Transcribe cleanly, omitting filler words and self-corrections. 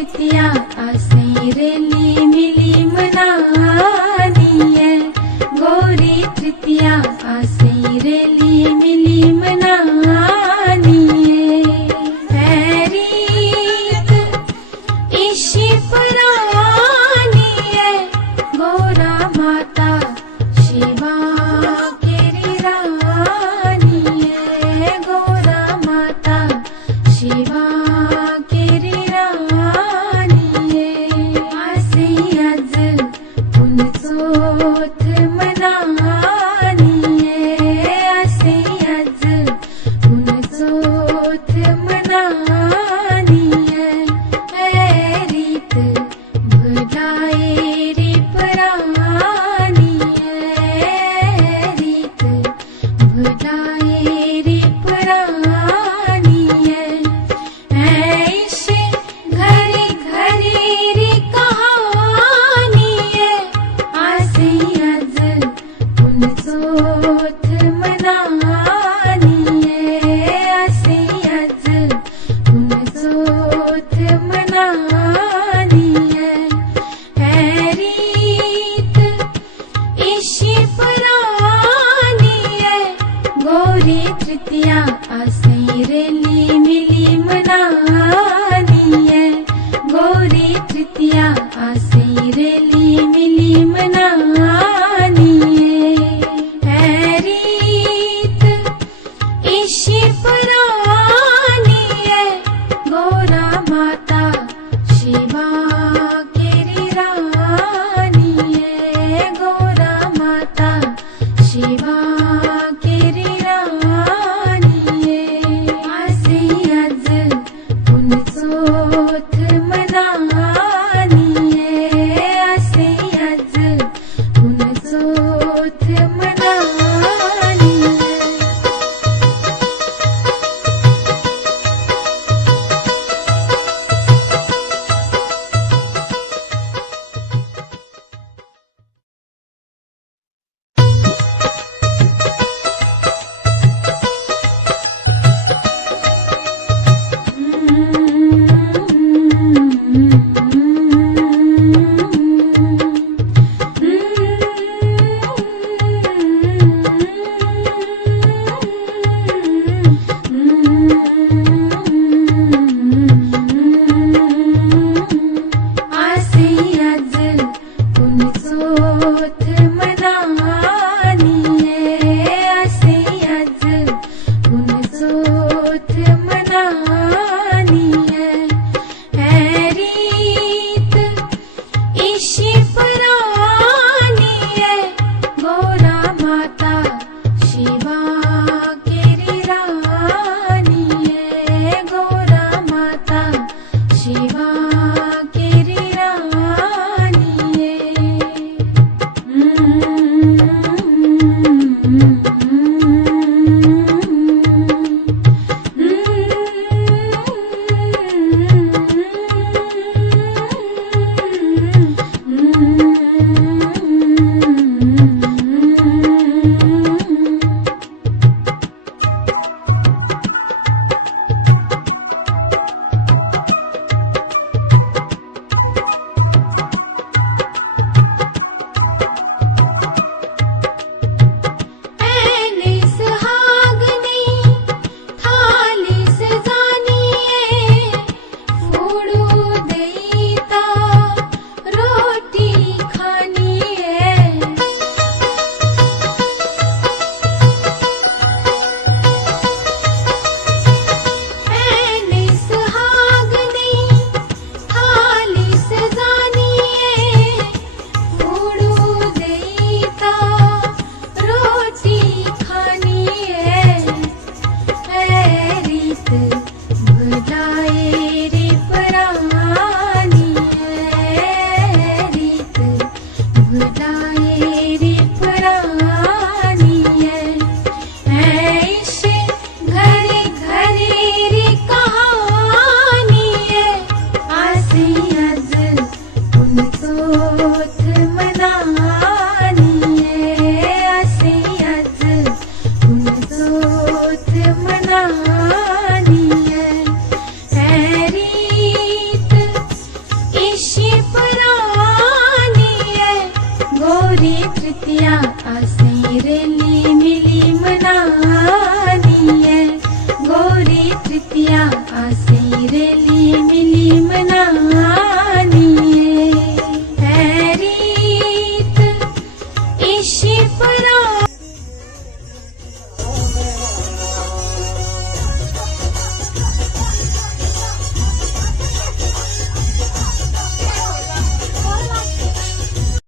तृतीया आसे रेली मिली मनानी है। गौरी तृतीया आसे रेली मिली मनानी है। रीत इशी पुरानी है। गौरा माता शिवा केरी रानी है। गौरा माता शिवा केरी रानी है। आसे आज पुनचोथ मनानी है। आसे आज पुनचोथ मनानी है। रीत भुलाएरी परानी है। रीत भुलाएरी परानी है। इसे घरी घरी री कहानी है। आसे आज पुनचोथ मनानी है। आसे आज पुनचोथ मनानी है। रीत इशी पुरानी है। गौरी तृतीया आसे रेली मिली मनानी है। गौरी तृतीया आसे रेली मिली मनानी है। रीत इशी पुरानी है। गौरा माता शिवा केरी रानी है। गौरा माता शिवा केरी रानी है। आसे आज पुनचोथ मनानी है। आसे आज पुनचोथ मनानी है। आसे आज पुनचोथ मनानी है। आसे आज पुनचोथ मनानी है। रीत इशी पुरानी है। गौरा माता शिवा केरी रानी है। गौरा माता शिवा केरी रानी है। तृतीया आसे रेली